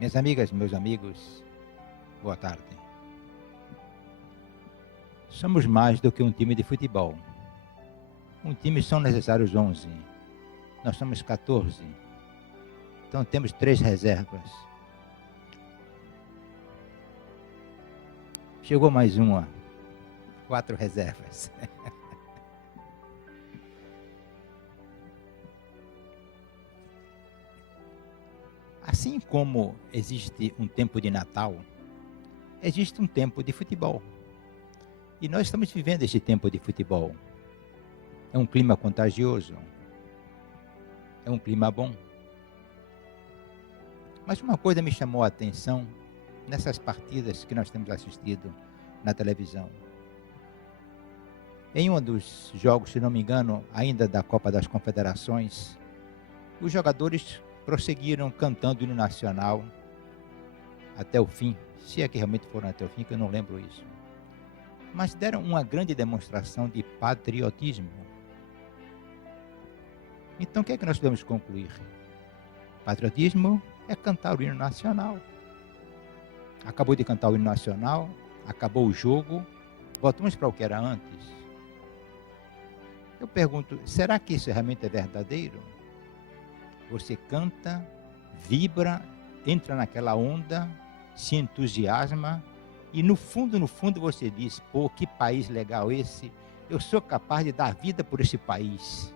Minhas amigas, meus amigos, boa tarde. Somos mais do que um time de futebol. Um time são necessários 11. Nós somos 14. Então temos 3 reservas. Chegou mais uma. 4 reservas. Assim como existe um tempo de Natal, existe um tempo de futebol. E nós estamos vivendo esse tempo de futebol. É um clima contagioso. É um clima bom. Mas uma coisa me chamou a atenção nessas partidas que nós temos assistido na televisão. Em um dos jogos, se não me engano, ainda da Copa das Confederações, os jogadores prosseguiram cantando o hino nacional até o fim, se é que realmente foram até o fim, que eu não lembro isso. Mas deram uma grande demonstração de patriotismo. Então o que é que nós podemos concluir? Patriotismo é cantar o hino nacional. Acabou de cantar o hino nacional, acabou o jogo, voltamos para o que era antes. Eu pergunto, será que isso realmente é verdadeiro? Você canta, vibra, entra naquela onda, se entusiasma e no fundo você diz, pô, que país legal esse, eu sou capaz de dar vida por esse país.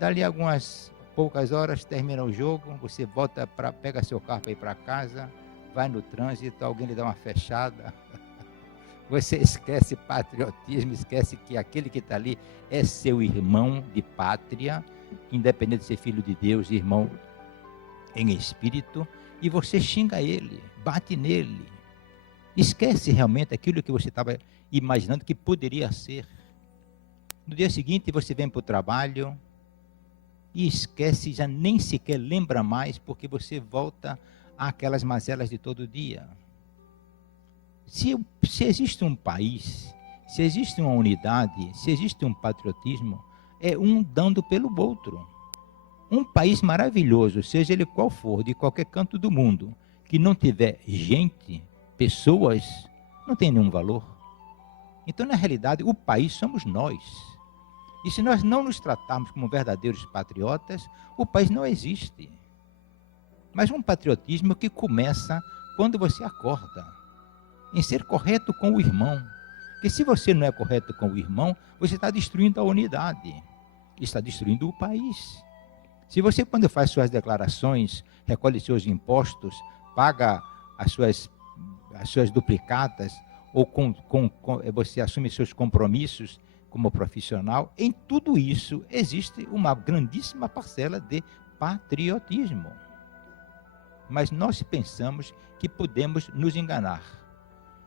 Dali algumas poucas horas, termina o jogo, você volta, pega seu carro para ir para casa, vai no trânsito, alguém lhe dá uma fechada, você esquece patriotismo, esquece que aquele que está ali é seu irmão de pátria, independente de ser filho de Deus, irmão em espírito, e você xinga ele, bate nele, esquece realmente aquilo que você estava imaginando que poderia ser. No dia seguinte você vem para o trabalho e esquece, já nem sequer lembra mais, porque você volta àquelas mazelas de todo dia. Se existe um país, se existe uma unidade, se existe um patriotismo, é um dando pelo outro. Um país maravilhoso, seja ele qual for, de qualquer canto do mundo, que não tiver gente, pessoas, não tem nenhum valor. Então, na realidade, o país somos nós. E se nós não nos tratarmos como verdadeiros patriotas, o país não existe. Mas um patriotismo que começa quando você acorda, em ser correto com o irmão. Porque se você não é correto com o irmão, você está destruindo a unidade. Está destruindo o país. Se você, quando faz suas declarações, recolhe seus impostos, paga as suas duplicatas, ou você assume seus compromissos como profissional, em tudo isso existe uma grandíssima parcela de patriotismo. Mas nós pensamos que podemos nos enganar.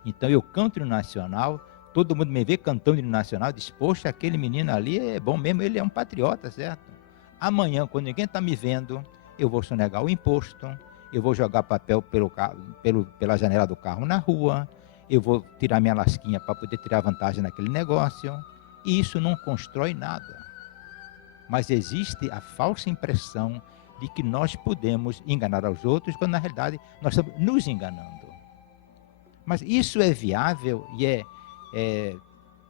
Então eu canto no nacional, todo mundo me vê cantando no nacional, diz, poxa, aquele menino ali é bom mesmo, ele é um patriota, certo? Amanhã, quando ninguém está me vendo, eu vou sonegar o imposto, eu vou jogar papel pela janela do carro na rua, eu vou tirar minha lasquinha para poder tirar vantagem naquele negócio, e isso não constrói nada. Mas existe a falsa impressão de que nós podemos enganar aos outros, quando na realidade nós estamos nos enganando. Mas isso é viável e é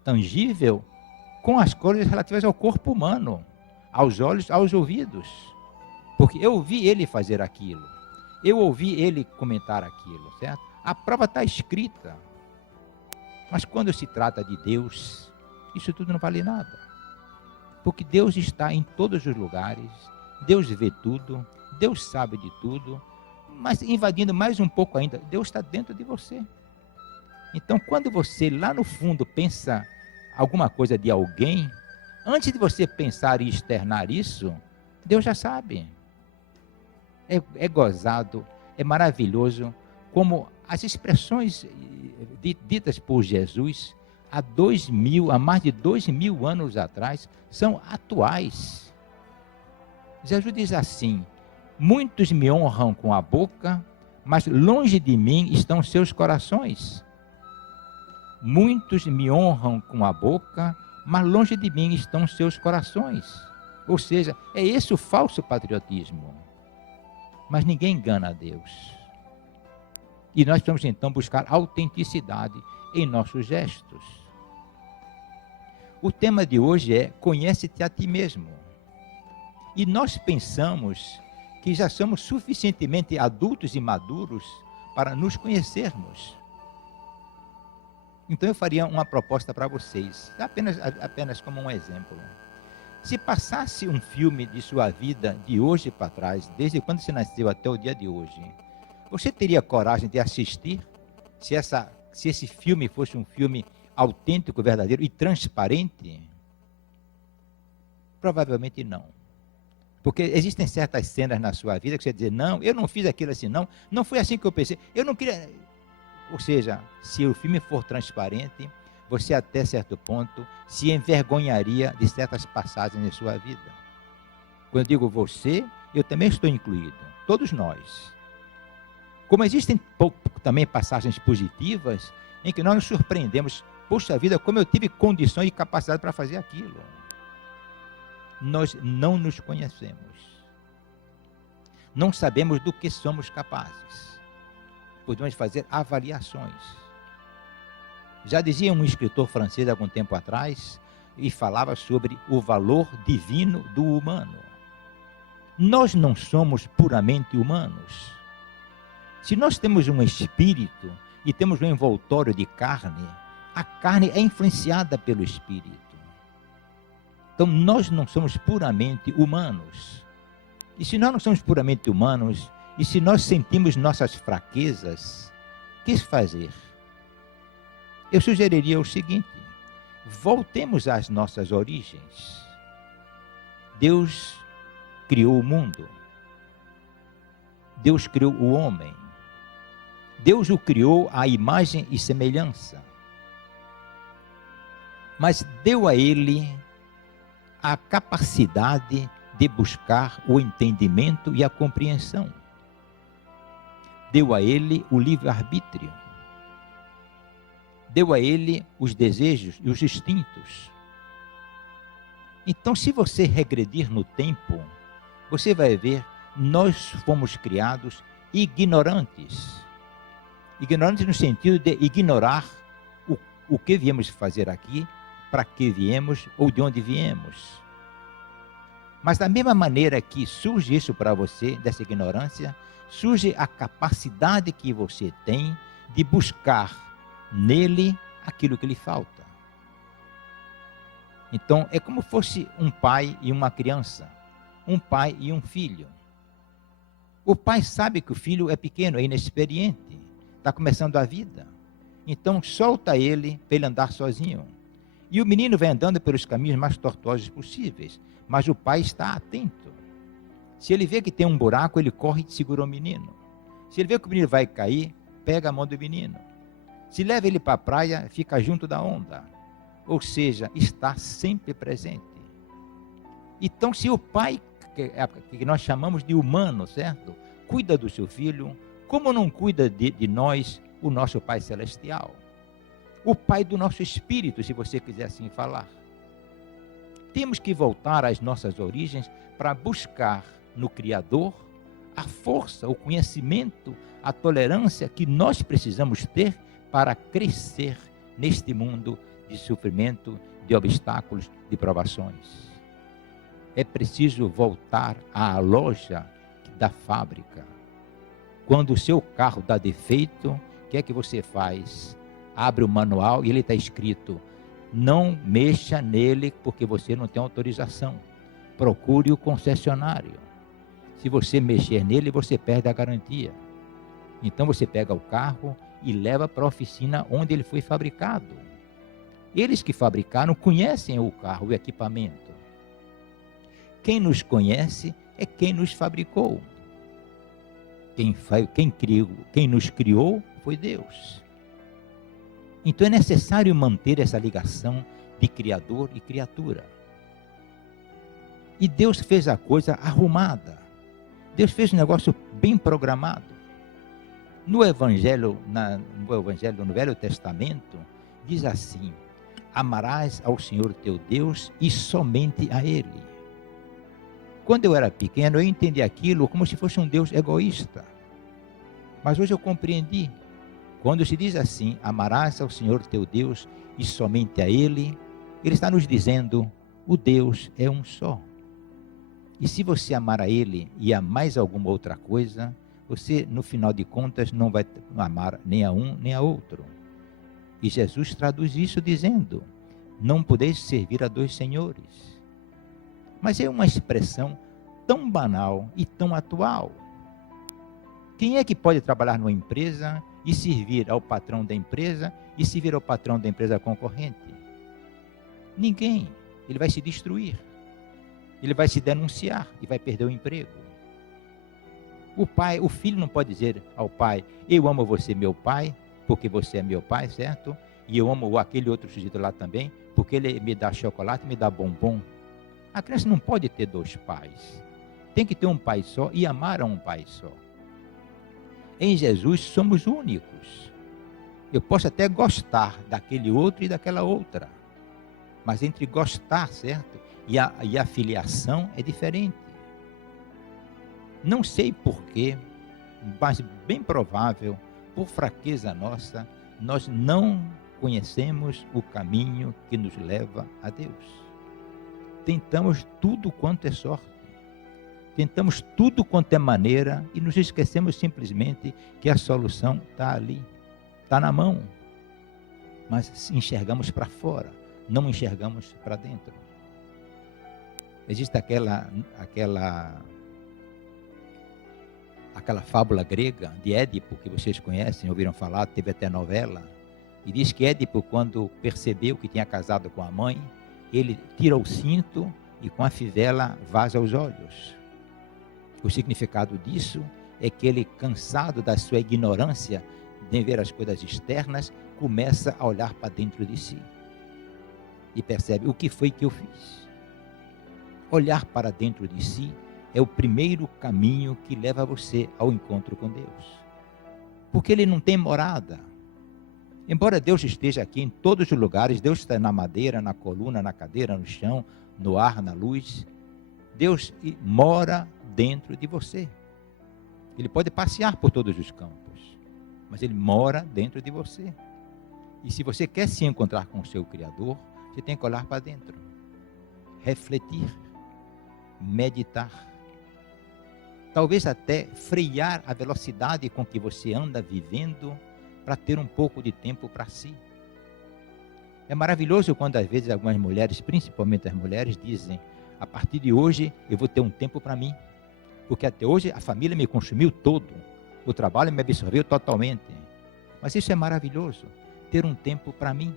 tangível com as coisas relativas ao corpo humano, aos olhos, aos ouvidos. Porque eu ouvi ele fazer aquilo, eu ouvi ele comentar aquilo, certo? A prova está escrita. Mas quando se trata de Deus, isso tudo não vale nada. Porque Deus está em todos os lugares, Deus vê tudo, Deus sabe de tudo, mas invadindo mais um pouco ainda, Deus está dentro de você. Então, quando você lá no fundo pensa alguma coisa de alguém, antes de você pensar e externar isso, Deus já sabe. É gozado, é maravilhoso, como as expressões ditas por Jesus há mais de 2000 anos atrás, são atuais. Jesus diz assim, muitos me honram com a boca, mas longe de mim estão seus corações. Muitos me honram com a boca, mas longe de mim estão seus corações. Ou seja, é esse o falso patriotismo. Mas ninguém engana a Deus. E nós precisamos então buscar autenticidade em nossos gestos. O tema de hoje é conhece-te a ti mesmo. E nós pensamos que já somos suficientemente adultos e maduros para nos conhecermos. Então eu faria uma proposta para vocês, apenas como um exemplo. Se passasse um filme de sua vida de hoje para trás, desde quando você nasceu até o dia de hoje, você teria coragem de assistir se esse filme fosse um filme autêntico, verdadeiro e transparente? Provavelmente não. Porque existem certas cenas na sua vida que você diz, não, eu não fiz aquilo assim, não foi assim que eu pensei, eu não queria... Ou seja, se o filme for transparente, você até certo ponto se envergonharia de certas passagens em sua vida. Quando eu digo você, eu também estou incluído, todos nós. Como existem também passagens positivas, em que nós nos surpreendemos, poxa vida, como eu tive condições e capacidade para fazer aquilo. Nós não nos conhecemos. Não sabemos do que somos capazes. Podemos fazer avaliações. Já dizia um escritor francês há algum tempo atrás, e falava sobre o valor divino do humano. Nós não somos puramente humanos. Se nós temos um espírito e temos um envoltório de carne, a carne é influenciada pelo espírito. Então nós não somos puramente humanos. E se nós não somos puramente humanos, e se nós sentimos nossas fraquezas, o que fazer? Eu sugeriria o seguinte: voltemos às nossas origens. Deus criou o mundo. Deus criou o homem. Deus o criou à imagem e semelhança. Mas deu a ele a capacidade de buscar o entendimento e a compreensão. Deu a ele o livre-arbítrio. Deu a ele os desejos e os instintos. Então, se você regredir no tempo, você vai ver, nós fomos criados ignorantes. Ignorantes no sentido de ignorar o que viemos fazer aqui, para que viemos ou de onde viemos. Mas da mesma maneira que surge isso para você, dessa ignorância, surge a capacidade que você tem de buscar nele aquilo que lhe falta. Então, é como fosse um pai e uma criança, um pai e um filho. O pai sabe que o filho é pequeno, é inexperiente, está começando a vida. Então, solta ele para ele andar sozinho. E o menino vai andando pelos caminhos mais tortuosos possíveis, mas o pai está atento. Se ele vê que tem um buraco, ele corre e segura o menino. Se ele vê que o menino vai cair, pega a mão do menino. Se leva ele para a praia, fica junto da onda. Ou seja, está sempre presente. Então, se o pai, que nós chamamos de humano, certo? Cuida do seu filho, como não cuida de nós, o nosso Pai Celestial? O Pai do nosso espírito, se você quiser assim falar. Temos que voltar às nossas origens para buscar no Criador a força, o conhecimento, a tolerância que nós precisamos ter para crescer neste mundo de sofrimento, de obstáculos, de provações. É preciso voltar à loja da fábrica. Quando o seu carro dá defeito, o que é que você faz? Abre o manual e ele está escrito: não mexa nele porque você não tem autorização. Procure o concessionário. Se você mexer nele, você perde a garantia. Então você pega o carro e leva para a oficina onde ele foi fabricado. Eles que fabricaram conhecem o carro, o equipamento. Quem nos conhece é quem nos fabricou. Quem nos criou foi Deus. Então é necessário manter essa ligação de Criador e criatura. E Deus fez a coisa arrumada. Deus fez um negócio bem programado. No Evangelho, no Velho Testamento, diz assim: amarás ao Senhor teu Deus e somente a Ele. Quando eu era pequeno, eu entendi aquilo como se fosse um Deus egoísta. Mas hoje eu compreendi Quando se diz assim, amarás ao Senhor teu Deus e somente a Ele, Ele está nos dizendo, o Deus é um só. E se você amar a Ele e a mais alguma outra coisa, você, no final de contas, não vai amar nem a um nem a outro. E Jesus traduz isso dizendo, não podeis servir a dois senhores. Mas é uma expressão tão banal e tão atual. Quem é que pode trabalhar numa empresa e servir ao patrão da empresa e servir ao patrão da empresa concorrente? Ninguém. Ele vai se destruir. Ele vai se denunciar e vai perder o emprego. O filho não pode dizer ao pai, eu amo você, meu pai, porque você é meu pai, certo? E eu amo aquele outro sujeito lá também, porque ele me dá chocolate, me dá bombom. A criança não pode ter dois pais. Tem que ter um pai só e amar a um pai só. Em Jesus somos únicos. Eu posso até gostar daquele outro e daquela outra. Mas entre gostar, certo? E a filiação é diferente. Não sei porquê, mas bem provável, por fraqueza nossa, nós não conhecemos o caminho que nos leva a Deus. Tentamos tudo quanto é sorte. Tentamos tudo quanto é maneira e nos esquecemos simplesmente que a solução está ali, está na mão. Mas enxergamos para fora, não enxergamos para dentro. Existe aquela fábula grega de Édipo, que vocês conhecem, ouviram falar, teve até novela. E diz que Édipo, quando percebeu que tinha casado com a mãe, ele tira o cinto e com a fivela vaza os olhos. O significado disso é que ele, cansado da sua ignorância de ver as coisas externas, começa a olhar para dentro de si. E percebe, o que foi que eu fiz? Olhar para dentro de si é o primeiro caminho que leva você ao encontro com Deus. Porque Ele não tem morada. Embora Deus esteja aqui em todos os lugares, Deus está na madeira, na coluna, na cadeira, no chão, no ar, na luz. Deus mora dentro de você. Ele pode passear por todos os campos, mas Ele mora dentro de você. E se você quer se encontrar com o seu Criador, você tem que olhar para dentro, refletir, meditar, talvez até frear a velocidade com que você anda vivendo para ter um pouco de tempo para si. É maravilhoso quando às vezes algumas mulheres, principalmente as mulheres, dizem, a partir de hoje eu vou ter um tempo para mim, porque até hoje a família me consumiu todo, o trabalho me absorveu totalmente. Mas isso é maravilhoso, ter um tempo para mim.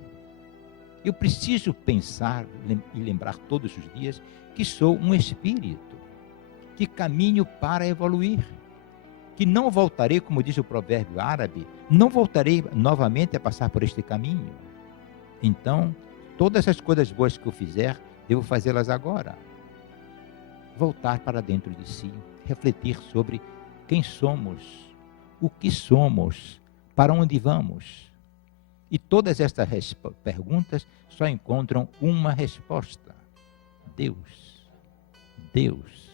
Eu preciso pensar e lembrar todos os dias que sou um espírito, que caminho para evoluir, que não voltarei, como diz o provérbio árabe, não voltarei novamente a passar por este caminho. Então, todas as coisas boas que eu fizer, devo fazê-las agora. Voltar para dentro de si, refletir sobre quem somos, o que somos, para onde vamos. E todas estas perguntas só encontram uma resposta: Deus. Deus.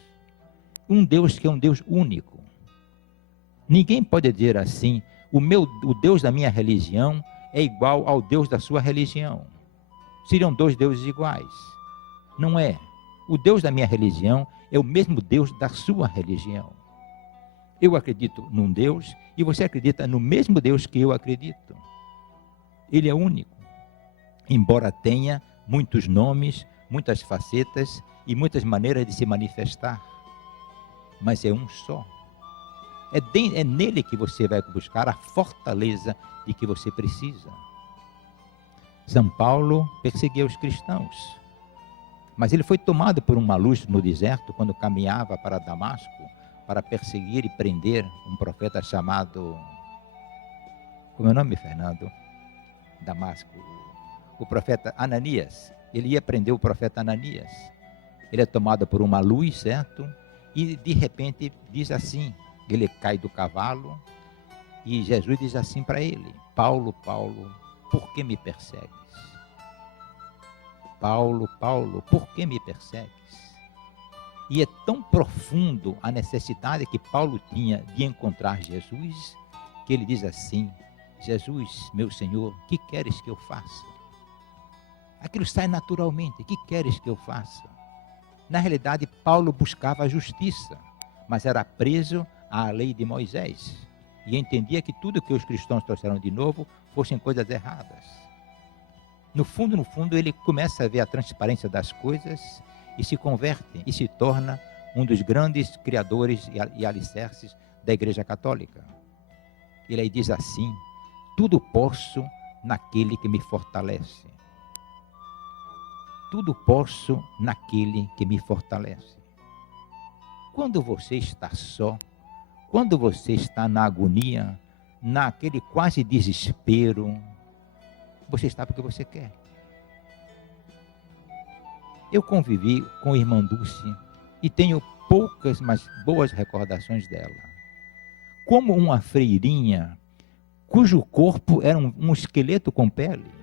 Um Deus que é um Deus único. Ninguém pode dizer assim, o Deus da minha religião é igual ao Deus da sua religião. Seriam dois deuses iguais. Não é. O Deus da minha religião é o mesmo Deus da sua religião. Eu acredito num Deus e você acredita no mesmo Deus que eu acredito. Ele é único. Embora tenha muitos nomes, muitas facetas e muitas maneiras de se manifestar. Mas é um só. É nele que você vai buscar a fortaleza de que você precisa. São Paulo perseguia os cristãos. Mas ele foi tomado por uma luz no deserto quando caminhava para Damasco para perseguir e prender um profeta chamado... Como é o nome, Fernando? Damasco. O profeta Ananias. Ele ia prender o profeta Ananias. Ele é tomado por uma luz, certo? E de repente diz assim, ele cai do cavalo e Jesus diz assim para ele: Paulo, Paulo, por que me persegues? Paulo, Paulo, por que me persegues? E é tão profundo a necessidade que Paulo tinha de encontrar Jesus, que ele diz assim: Jesus, meu Senhor, que queres que eu faça? Aquilo sai naturalmente, que queres que eu faça? Na realidade, Paulo buscava a justiça, mas era preso à lei de Moisés. E entendia que tudo que os cristãos trouxeram de novo fossem coisas erradas. No fundo, ele começa a ver a transparência das coisas e se converte e se torna um dos grandes criadores e alicerces da Igreja Católica. Ele aí diz assim: tudo posso naquele que me fortalece. Tudo posso naquele que me fortalece. Quando você está só, quando você está na agonia, naquele quase desespero, você está porque você quer. Eu convivi com a irmã Dulce e tenho poucas, mas boas recordações dela. Como uma freirinha, cujo corpo era um esqueleto com pele.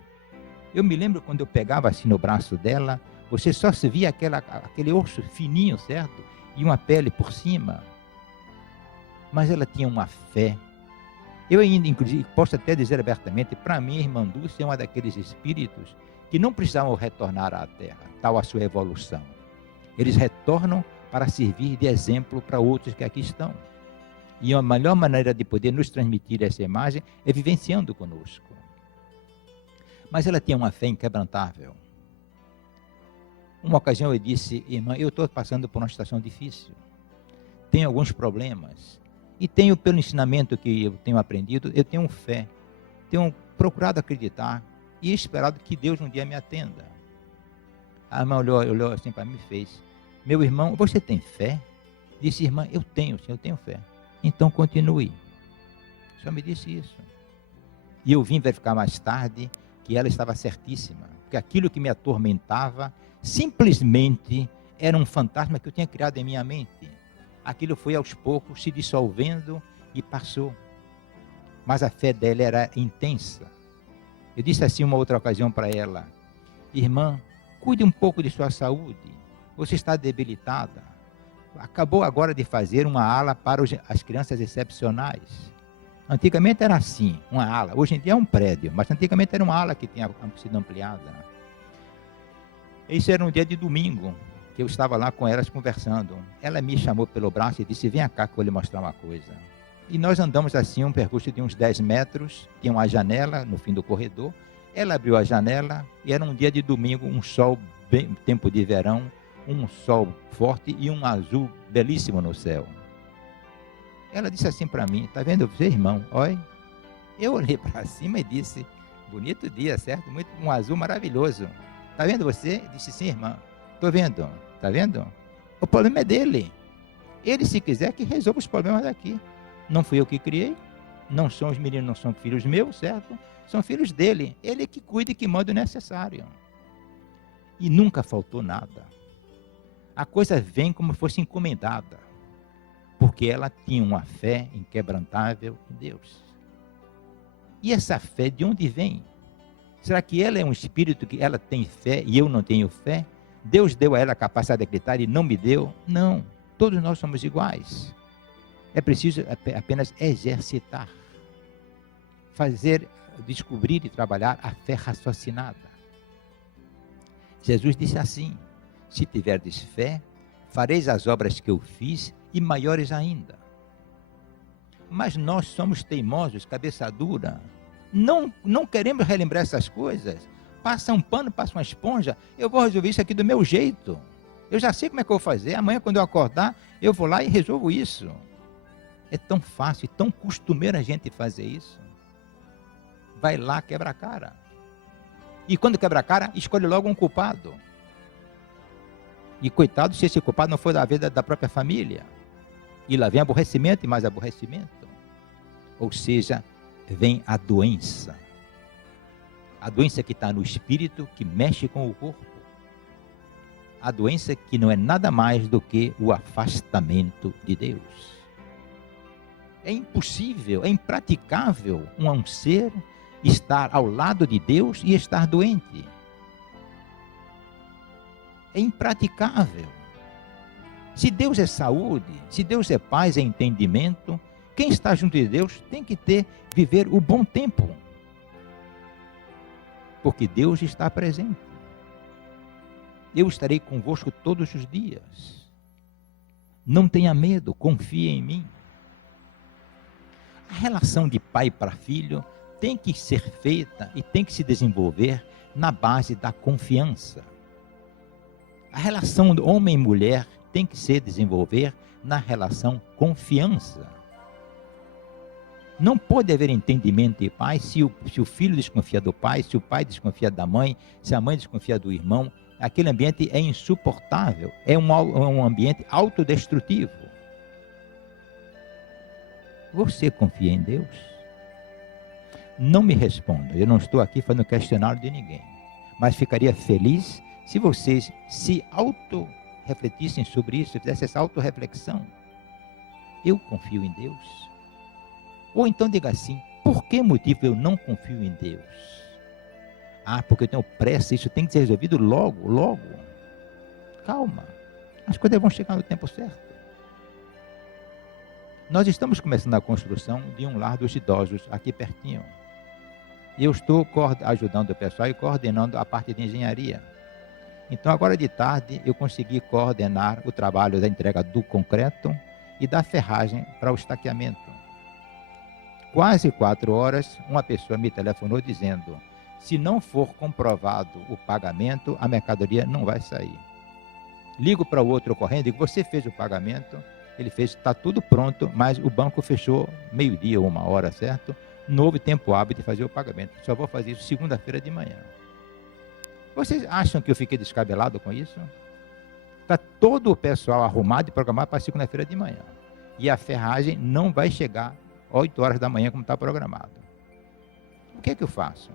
Eu me lembro quando eu pegava assim no braço dela, você só se via aquele osso fininho, certo? E uma pele por cima. Mas ela tinha uma fé. Eu ainda, inclusive, posso até dizer abertamente, para mim, a irmã Dulce é uma daqueles espíritos que não precisavam retornar à Terra, tal a sua evolução. Eles retornam para servir de exemplo para outros que aqui estão. E a melhor maneira de poder nos transmitir essa imagem é vivenciando conosco. Mas ela tinha uma fé inquebrantável. Uma ocasião eu disse: irmã, eu estou passando por uma situação difícil. Tenho alguns problemas. E tenho, pelo ensinamento que eu tenho aprendido, eu tenho fé. Tenho procurado acreditar e esperado que Deus um dia me atenda. A irmã olhou assim para mim e fez: meu irmão, você tem fé? Disse: irmã, eu tenho fé. Então continue. Só me disse isso. E eu vim verificar mais tarde que ela estava certíssima. Porque aquilo que me atormentava simplesmente era um fantasma que eu tinha criado em minha mente. Aquilo foi aos poucos se dissolvendo e passou. Mas a fé dela era intensa. Eu disse assim uma outra ocasião para ela: irmã, cuide um pouco de sua saúde. Você está debilitada. Acabou agora de fazer uma ala para as crianças excepcionais. Antigamente era assim, uma ala. Hoje em dia é um prédio, mas antigamente era uma ala que tinha sido ampliada. Isso era um dia de domingo, que eu estava lá com elas conversando. Ela me chamou pelo braço e disse: vem cá que eu vou lhe mostrar uma coisa. E nós andamos assim um percurso de uns 10 metros, tinha uma janela no fim do corredor. Ela abriu a janela e era um dia de domingo, um sol, bem, tempo de verão, um sol forte e um azul belíssimo no céu. Ela disse assim para mim: tá vendo você, irmão? Olha. Eu olhei para cima e disse: bonito dia, certo? Um azul maravilhoso. Tá vendo você? Disse: sim, irmã. Tô vendo. Tá vendo? O problema é dele. Ele, se quiser, que resolva os problemas daqui. Não fui eu que criei. Não são os meninos, não são filhos meus, certo? São filhos dele. Ele que cuida e que manda o necessário. E nunca faltou nada. A coisa vem como fosse encomendada. Porque ela tinha uma fé inquebrantável em Deus. E essa fé de onde vem? Será que ela é um espírito que ela tem fé e eu não tenho fé? Deus deu a ela a capacidade de acreditar e não me deu? Não. Todos nós somos iguais. É preciso apenas exercitar. Descobrir e trabalhar a fé raciocinada. Jesus disse assim: se tiverdes fé, fareis as obras que eu fiz e maiores ainda. Mas nós somos teimosos, cabeça dura. Não queremos relembrar essas coisas. Passa um pano, passa uma esponja. Eu vou resolver isso aqui do meu jeito. Eu já sei como é que eu vou fazer. Amanhã, quando eu acordar, eu vou lá e resolvo isso. É tão fácil, tão costumeiro a gente fazer isso. Vai lá, quebra a cara. E quando quebra a cara, escolhe logo um culpado. E coitado se esse culpado não for da vida da própria família. E lá vem aborrecimento e mais aborrecimento. Ou seja, vem a doença. A doença que está no espírito, que mexe com o corpo. A doença que não é nada mais do que o afastamento de Deus. É impossível, é impraticável um ser estar ao lado de Deus e estar doente. É impraticável. Se Deus é saúde, se Deus é paz, é entendimento, Quem está junto de Deus tem que viver o bom tempo. Porque Deus está presente. Eu estarei convosco todos os dias. Não tenha medo, confie em mim. A relação de pai para filho tem que ser feita e tem que se desenvolver na base da confiança. A relação de homem e mulher tem que se desenvolver na relação confiança. Não pode haver entendimento de pai se o filho desconfia do pai, se o pai desconfia da mãe, se a mãe desconfia do irmão. Aquele ambiente é insuportável, é um ambiente autodestrutivo. Você confia em Deus? Não me responda, eu não estou aqui fazendo questionário de ninguém. Mas ficaria feliz se vocês se auto-refletissem sobre isso, fizessem essa auto-reflexão. Eu confio em Deus? Ou então diga assim, por que motivo eu não confio em Deus? Ah, porque eu tenho pressa, isso tem que ser resolvido logo, logo. Calma, as coisas vão chegar no tempo certo. Nós estamos começando a construção de um lar dos idosos aqui pertinho. E eu estou ajudando o pessoal e coordenando a parte de engenharia. Então agora de tarde eu consegui coordenar o trabalho da entrega do concreto e da ferragem para o estaqueamento. Quase 4 horas, uma pessoa me telefonou dizendo, se não for comprovado o pagamento, a mercadoria não vai sair. Ligo para o outro correndo, digo, você fez o pagamento? Ele fez, está tudo pronto, mas o banco fechou meio-dia ou 1 hora, certo? Não houve tempo hábil de fazer o pagamento. Só vou fazer isso segunda-feira de manhã. Vocês acham que eu fiquei descabelado com isso? Está todo o pessoal arrumado e programado para segunda-feira de manhã. E a ferragem não vai chegar 8 horas da manhã como está programado. O que é que eu faço?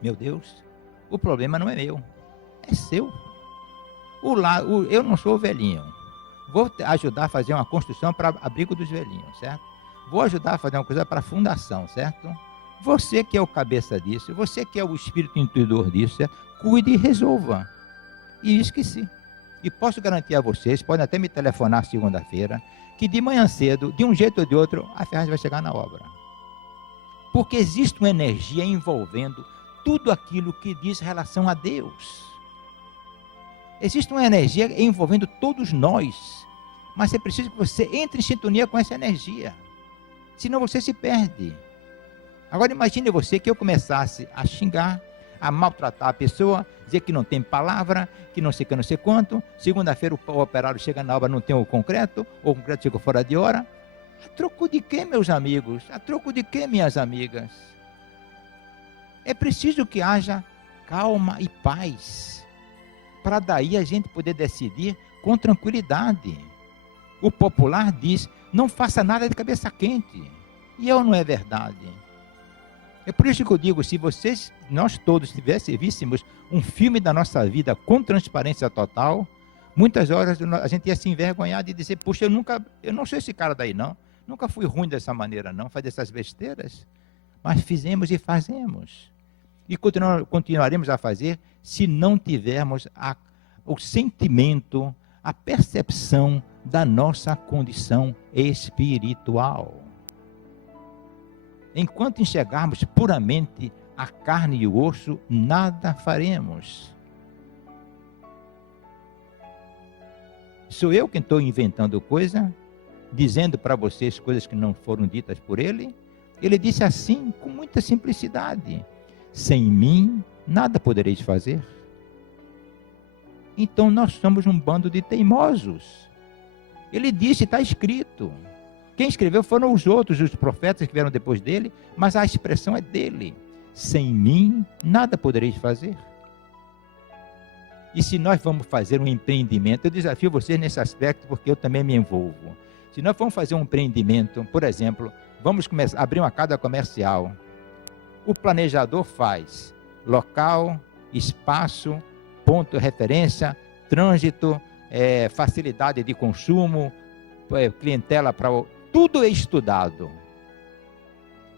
Meu Deus, o problema não é meu, é seu. Eu não sou o velhinho. Vou ajudar a fazer uma construção para abrigo dos velhinhos, certo? Vou ajudar a fazer uma coisa para a fundação, certo? Você que é o cabeça disso, você que é o espírito intuidor disso, certo? Cuide e resolva. E esqueci. E posso garantir a vocês, podem até me telefonar segunda-feira, que de manhã cedo, de um jeito ou de outro, a ferragem vai chegar na obra. Porque existe uma energia envolvendo tudo aquilo que diz relação a Deus. Existe uma energia envolvendo todos nós, mas é preciso que você entre em sintonia com essa energia, senão você se perde. Agora imagine você que eu começasse a xingar, a maltratar a pessoa, dizer que não tem palavra, que não sei o que, não sei quanto, segunda-feira o operário chega na obra, não tem o concreto, ou o concreto chegou fora de hora. A troco de quê, meus amigos? A troco de quê, minhas amigas? É preciso que haja calma e paz, para daí a gente poder decidir com tranquilidade. O popular diz, não faça nada de cabeça quente. E não é verdade. É por isso que eu digo, se nós todos víssemos um filme da nossa vida com transparência total, muitas horas a gente ia se envergonhar de dizer, puxa, eu não sou esse cara daí não, nunca fui ruim dessa maneira não, fazer essas besteiras, mas fizemos e fazemos. E continuaremos a fazer se não tivermos o sentimento, a percepção da nossa condição espiritual. Enquanto enxergarmos puramente a carne e o osso, nada faremos. Sou eu quem estou inventando coisa, dizendo para vocês coisas que não foram ditas por ele. Ele disse assim, com muita simplicidade, sem mim, nada podereis fazer. Então nós somos um bando de teimosos. Ele disse, está escrito. Quem escreveu foram os outros, os profetas que vieram depois dele, mas a expressão é dele. Sem mim, nada podereis fazer. E se nós vamos fazer um empreendimento, eu desafio vocês nesse aspecto, porque eu também me envolvo. Se nós vamos fazer um empreendimento, por exemplo, vamos começar a abrir uma casa comercial. O planejador faz local, espaço, ponto de referência, trânsito, facilidade de consumo, clientela para... Tudo é estudado.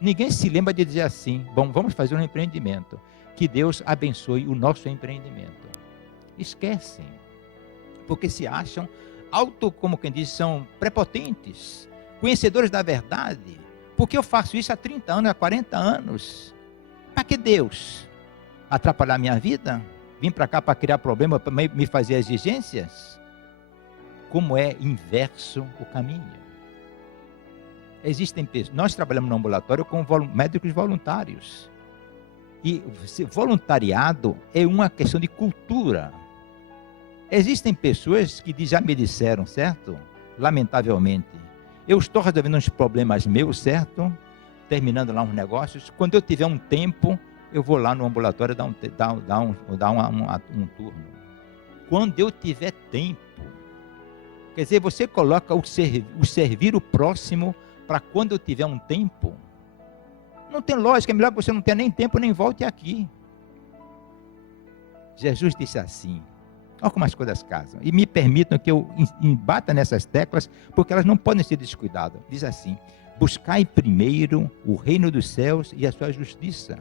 Ninguém se lembra de dizer assim, bom, vamos fazer um empreendimento. Que Deus abençoe o nosso empreendimento. Esquecem. Porque se acham como quem diz, são prepotentes. conhecedores da verdade. Porque eu faço isso há 30 anos, há 40 anos. Para que Deus? Atrapalhar minha vida? Vim para cá para criar problema, para me fazer exigências? Como é inverso o caminho. Existem pessoas, nós trabalhamos no ambulatório com médicos voluntários. E voluntariado é uma questão de cultura. Existem pessoas que já me disseram, certo? Lamentavelmente, eu estou resolvendo uns problemas meus, certo? Terminando lá uns negócios. Quando eu tiver um tempo, eu vou lá no ambulatório dar um turno. Quando eu tiver tempo. Quer dizer, você coloca o servir o próximo para quando eu tiver um tempo. Não tem lógica, é melhor que você não tenha nem tempo, nem volte aqui. Jesus disse assim, olha como as coisas casam. E me permitam que eu embata nessas teclas, porque elas não podem ser descuidadas. Diz assim, buscai primeiro o reino dos céus e a sua justiça,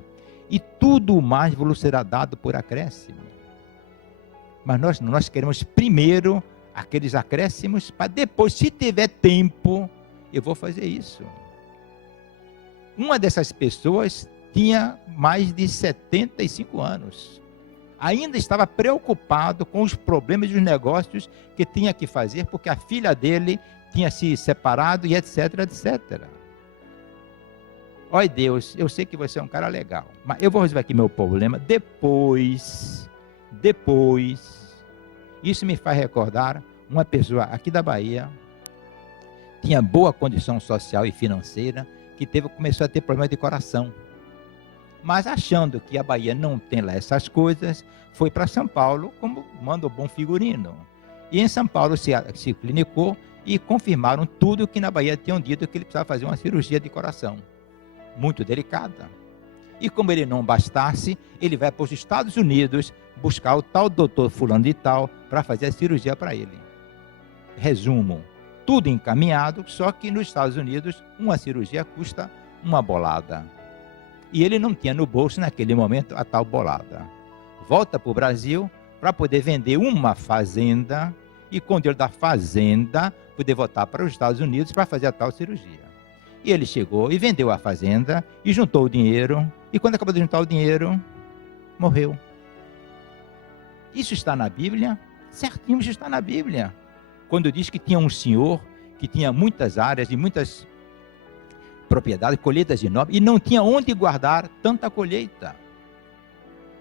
e tudo o mais vos será dado por acréscimo. Mas nós queremos primeiro aqueles acréscimos, para depois, se tiver tempo, eu vou fazer isso. Uma dessas pessoas tinha mais de 75 anos. Ainda estava preocupado com os problemas dos negócios que tinha que fazer, porque a filha dele tinha se separado e etc, etc. Olha Deus, eu sei que você é um cara legal, mas eu vou resolver aqui meu problema depois. Isso me faz recordar uma pessoa aqui da Bahia, tinha boa condição social e financeira, que começou a ter problema de coração. Mas achando que a Bahia não tem lá essas coisas, foi para São Paulo, como manda o bom figurino. E em São Paulo se clinicou e confirmaram tudo que na Bahia tinham dito, que ele precisava fazer uma cirurgia de coração. Muito delicada. E como ele não bastasse, ele vai para os Estados Unidos buscar o tal doutor fulano de tal para fazer a cirurgia para ele. Resumo, tudo encaminhado, só que nos Estados Unidos uma cirurgia custa uma bolada. E ele não tinha no bolso naquele momento a tal bolada. Volta para o Brasil para poder vender uma fazenda e com o dinheiro da fazenda poder voltar para os Estados Unidos para fazer a tal cirurgia. E ele chegou e vendeu a fazenda e juntou o dinheiro, e quando acabou de juntar o dinheiro, morreu. Isso está na Bíblia? Certinho, isso está na Bíblia. Quando diz que tinha um senhor que tinha muitas áreas e muitas propriedades, colheitas de nobre, e não tinha onde guardar tanta colheita.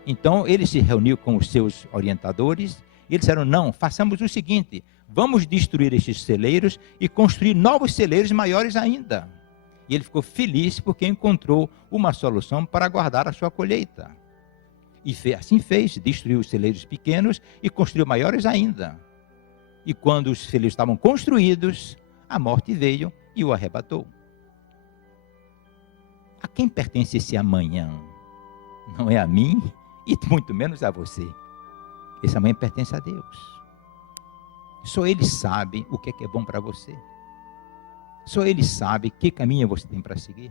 Então ele se reuniu com os seus orientadores e eles disseram, não, façamos o seguinte, vamos destruir estes celeiros e construir novos celeiros maiores ainda. E ele ficou feliz porque encontrou uma solução para guardar a sua colheita. E assim fez, destruiu os celeiros pequenos e construiu maiores ainda. E quando os celeiros estavam construídos, a morte veio e o arrebatou. A quem pertence esse amanhã? Não é a mim e muito menos a você. Esse amanhã pertence a Deus. Só Ele sabe o que é bom para você. Só Ele sabe que caminho você tem para seguir.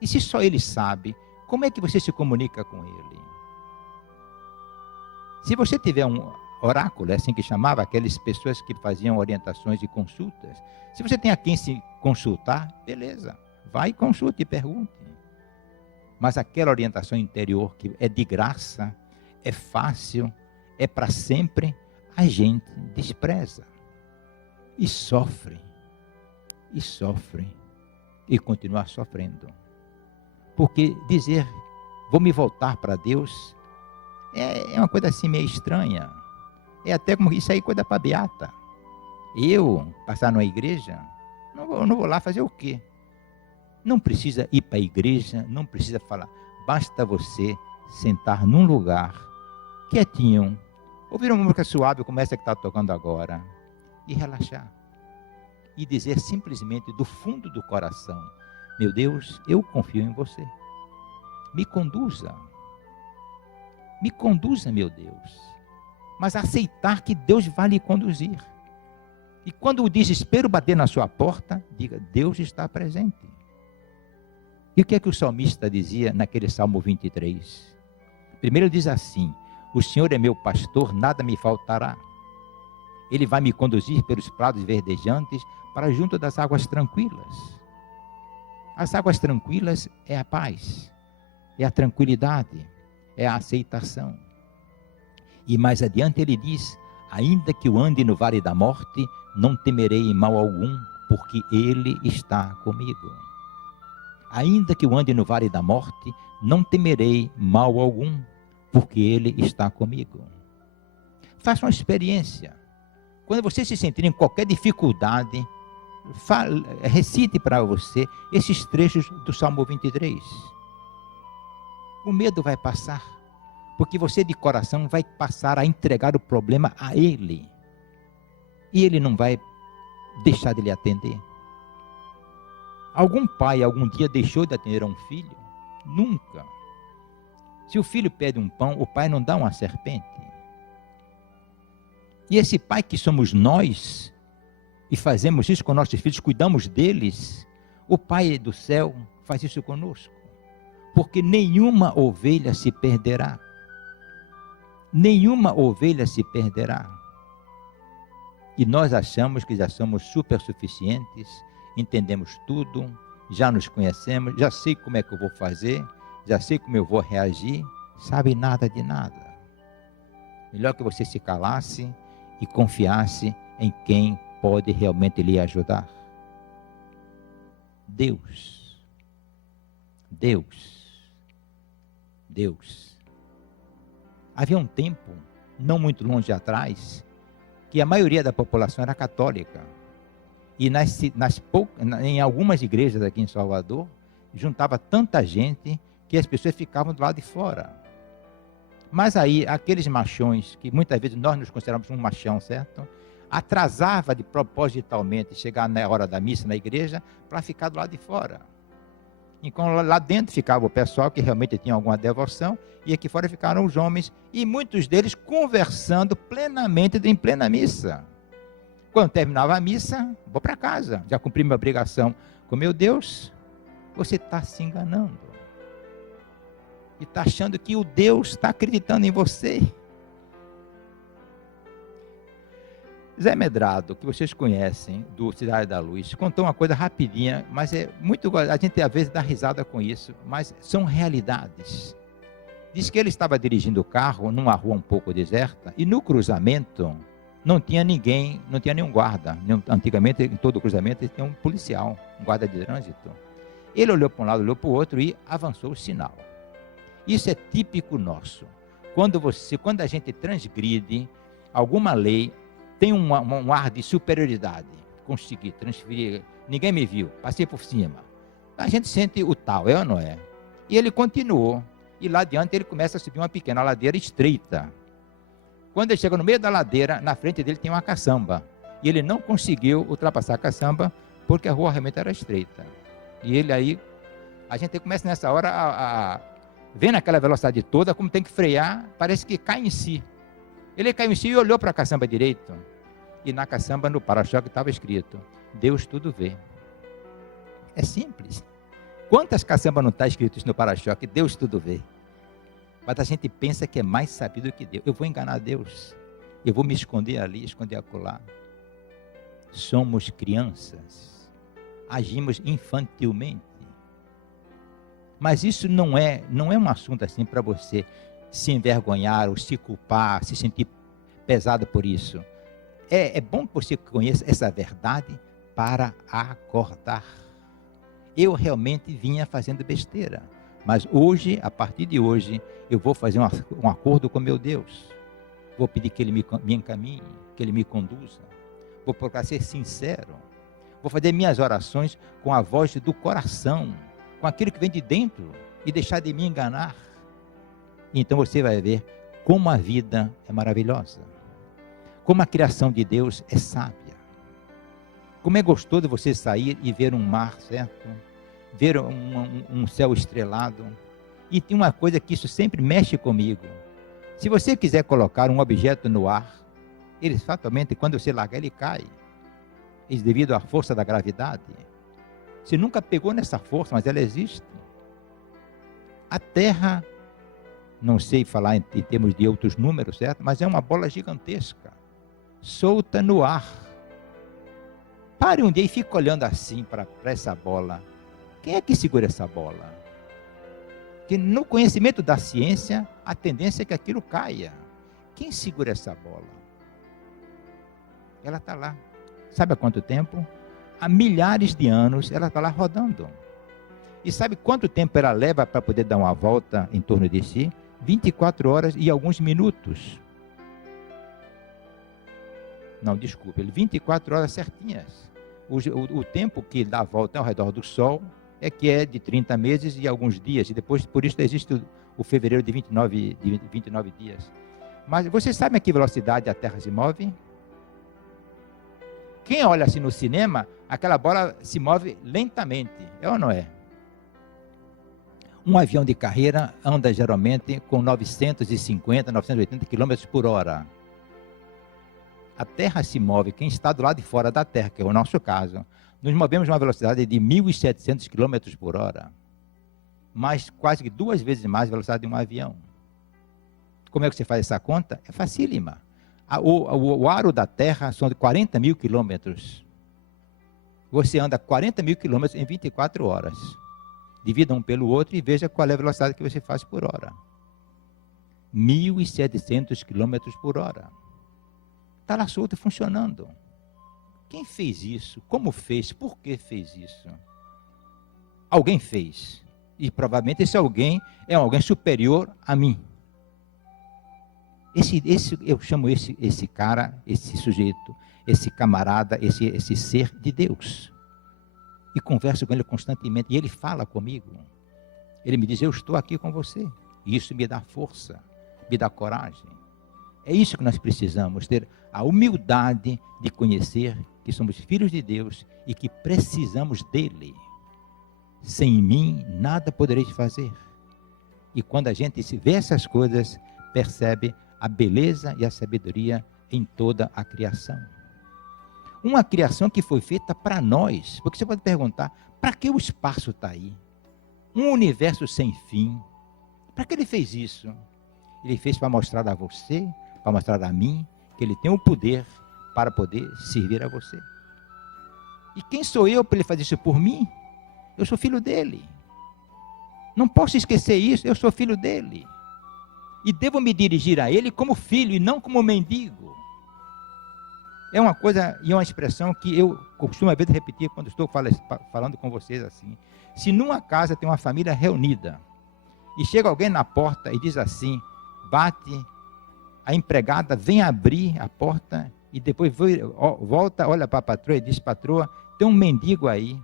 E se só Ele sabe, como é que você se comunica com Ele? Se você tiver um oráculo, é assim que chamava, aquelas pessoas que faziam orientações e consultas. Se você tem a quem se consultar, beleza. Vai, consulte e pergunte. Mas aquela orientação interior que é de graça, é fácil, é para sempre, a gente despreza. E sofre. E continua sofrendo. Porque dizer, vou me voltar para Deus, é uma coisa assim meio estranha. É até como isso aí, coisa para beata. Eu, passar numa igreja, não vou lá fazer o quê? Não precisa ir para a igreja, não precisa falar. Basta você sentar num lugar, quietinho, ouvir uma música suave como essa que está tocando agora, e relaxar. E dizer simplesmente do fundo do coração, meu Deus, eu confio em você. Me conduza, meu Deus. Mas aceitar que Deus vai lhe conduzir. E quando o desespero bater na sua porta, diga, Deus está presente. E o que é que o salmista dizia naquele Salmo 23? Primeiro ele diz assim, o Senhor é meu pastor, nada me faltará. Ele vai me conduzir pelos prados verdejantes para junto das águas tranquilas. As águas tranquilas é a paz, é a tranquilidade, é a aceitação. E mais adiante ele diz: ainda que eu ande no vale da morte, não temerei mal algum, porque ele está comigo. Ainda que eu ande no vale da morte, não temerei mal algum, porque ele está comigo. Faça uma experiência. Quando você se sentir em qualquer dificuldade, recite para você esses trechos do Salmo 23. O medo vai passar, porque você de coração vai passar a entregar o problema a Ele. E Ele não vai deixar de lhe atender. Algum pai algum dia deixou de atender a um filho? Nunca. Se o filho pede um pão, o pai não dá uma serpente. E esse pai que somos nós, e fazemos isso com nossos filhos, cuidamos deles, o Pai do céu faz isso conosco. Porque nenhuma ovelha se perderá. Nenhuma ovelha se perderá. E nós achamos que já somos super suficientes, entendemos tudo, já nos conhecemos, já sei como é que eu vou fazer, já sei como eu vou reagir, sabe nada de nada. Melhor que você se calasse e confiasse em quem pode realmente lhe ajudar. Deus. Deus. Deus. Havia um tempo, não muito longe atrás, que a maioria da população era católica. E em algumas igrejas aqui em Salvador, juntava tanta gente que as pessoas ficavam do lado de fora. Mas aí, aqueles machões, que muitas vezes nós nos consideramos um machão, certo? Atrasava de propositalmente chegar na hora da missa na igreja para ficar do lado de fora. Enquanto lá dentro ficava o pessoal que realmente tinha alguma devoção, e aqui fora ficaram os homens, e muitos deles conversando plenamente em plena missa. Quando terminava a missa, vou para casa, já cumpri minha obrigação com meu Deus. Você está se enganando. E está achando que o Deus está acreditando em você. Zé Medrado, que vocês conhecem, do Cidade da Luz, contou uma coisa rapidinha, mas é muito, a gente às vezes dá risada com isso, mas são realidades. Diz que ele estava dirigindo o carro numa rua um pouco deserta, e no cruzamento não tinha ninguém, não tinha nenhum guarda. Antigamente, em todo cruzamento, tinha um policial, um guarda de trânsito. Ele olhou para um lado, olhou para o outro e avançou o sinal. Isso é típico nosso. Quando a gente transgride alguma lei, tem um ar de superioridade. Consegui transferir, ninguém me viu, passei por cima. A gente sente o tal, é ou não é? E ele continuou, e lá adiante ele começa a subir uma pequena ladeira estreita. Quando ele chega no meio da ladeira, na frente dele tem uma caçamba. E ele não conseguiu ultrapassar a caçamba, porque a rua realmente era estreita. E ele aí, a gente começa nessa hora vendo aquela velocidade toda, como tem que frear, parece que cai em si. Ele caiu em si e olhou para a caçamba direito. E na caçamba, no para-choque, estava escrito: Deus tudo vê. É simples. Quantas caçambas não está escrito isso no para-choque? Deus tudo vê. Mas a gente pensa que é mais sabido que Deus. Eu vou enganar Deus. Eu vou me esconder ali, esconder acolá. Somos crianças. Agimos infantilmente. Mas isso não é um assunto assim para você se envergonhar ou se culpar, se sentir pesado por isso. É bom que você conheça essa verdade para acordar. Eu realmente vinha fazendo besteira, mas hoje, a partir de hoje, eu vou fazer um acordo com meu Deus. Vou pedir que Ele me encaminhe, que Ele me conduza. Vou procurar ser sincero. Vou fazer minhas orações com a voz do coração, com aquilo que vem de dentro, e deixar de me enganar. Então você vai ver como a vida é maravilhosa, como a criação de Deus é sábia, como é gostoso você sair e ver um mar, certo? Ver um céu estrelado. E tem uma coisa que isso sempre mexe comigo. Se você quiser colocar um objeto no ar, ele fatalmente, quando você largar, ele cai. Isso devido à força da gravidade. Você nunca pegou nessa força, mas ela existe. A Terra, não sei falar em termos de outros números, certo? Mas é uma bola gigantesca. solta no ar. Pare um dia e fique olhando assim para essa bola. Quem é que segura essa bola? Que no conhecimento da ciência, a tendência é que aquilo caia. Quem segura essa bola? Ela está lá. Sabe há quanto tempo? Há milhares de anos ela está lá rodando. E sabe quanto tempo ela leva para poder dar uma volta em torno de si? 24 horas e alguns minutos. Não, desculpe, 24 horas certinhas. O tempo que dá a volta ao redor do Sol é que é de 30 meses e alguns dias. E depois, por isso, existe o fevereiro de 29 dias. Mas vocês sabem a que velocidade a Terra se move? Quem olha assim no cinema, aquela bola se move lentamente. É ou não é? Um avião de carreira anda geralmente com 950, 980 km por hora. A Terra se move, quem está do lado de fora da Terra, que é o nosso caso, nos movemos a uma velocidade de 1.700 km por hora. Mas quase que 2 vezes mais a velocidade de um avião. Como é que você faz essa conta? É facílima. O aro da Terra são de 40 mil quilômetros. Você anda 40 mil quilômetros em 24 horas. Divida um pelo outro e veja qual é a velocidade que você faz por hora. 1.700 quilômetros por hora. Está lá solto funcionando. Quem fez isso? Como fez? Por que fez isso? Alguém fez. E provavelmente esse alguém é alguém superior a mim. Eu chamo esse cara, esse sujeito, esse camarada, esse ser de Deus. E converso com ele constantemente. E ele fala comigo. Ele me diz, eu estou aqui com você. E isso me dá força, me dá coragem. É isso que nós precisamos, ter a humildade de conhecer que somos filhos de Deus e que precisamos dele. Sem mim, nada podereis fazer. E quando a gente se vê essas coisas, percebe a beleza e a sabedoria em toda a criação. Uma criação que foi feita para nós. Porque você pode perguntar, para que o espaço está aí? Um universo sem fim. Para que ele fez isso? Ele fez para mostrar a você, para mostrar a mim, que ele tem o poder para poder servir a você. E quem sou eu para ele fazer isso por mim? Eu sou filho dele. Não posso esquecer isso, eu sou filho dele. E devo me dirigir a ele como filho e não como mendigo. É uma coisa e uma expressão que eu costumo às vezes repetir quando estou falando com vocês assim. Se numa casa tem uma família reunida e chega alguém na porta e diz assim, bate, a empregada vem abrir a porta e depois volta, olha para a patroa e diz, patroa, tem um mendigo aí.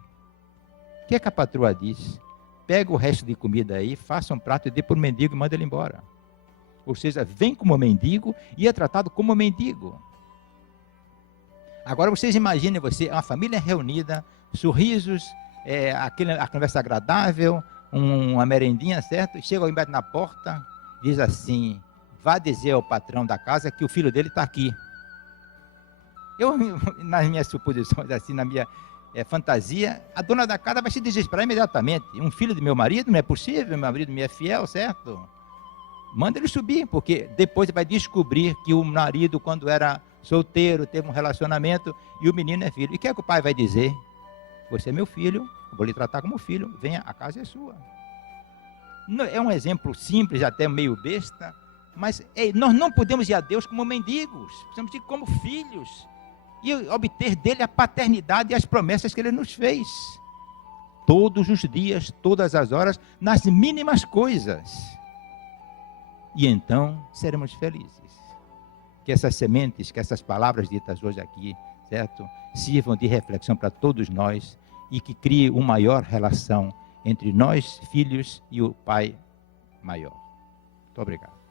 O que é que a patroa diz? Pega o resto de comida aí, faça um prato e dê para o mendigo e manda ele embora. Ou seja, vem como mendigo e é tratado como mendigo. Agora vocês imaginem uma família reunida, sorrisos, a conversa agradável, uma merendinha, certo? E chega alguém bate na porta, diz assim, vá dizer ao patrão da casa que o filho dele está aqui. Eu, nas minhas suposições, assim, na minha fantasia, a dona da casa vai se desesperar imediatamente. Um filho do meu marido, não é possível, meu marido me é fiel, certo? Manda ele subir, porque depois ele vai descobrir que o marido, quando era solteiro, teve um relacionamento e o menino é filho. E o que é que o pai vai dizer? Você é meu filho, eu vou lhe tratar como filho, venha, a casa é sua. É um exemplo simples, até meio besta, mas nós não podemos ir a Deus como mendigos, precisamos ir como filhos e obter dele a paternidade e as promessas que ele nos fez. Todos os dias, todas as horas, nas mínimas coisas. E então seremos felizes. Que essas sementes, que essas palavras ditas hoje aqui, certo? Sirvam de reflexão para todos nós e que crie uma maior relação entre nós, filhos, e o Pai maior. Muito obrigado.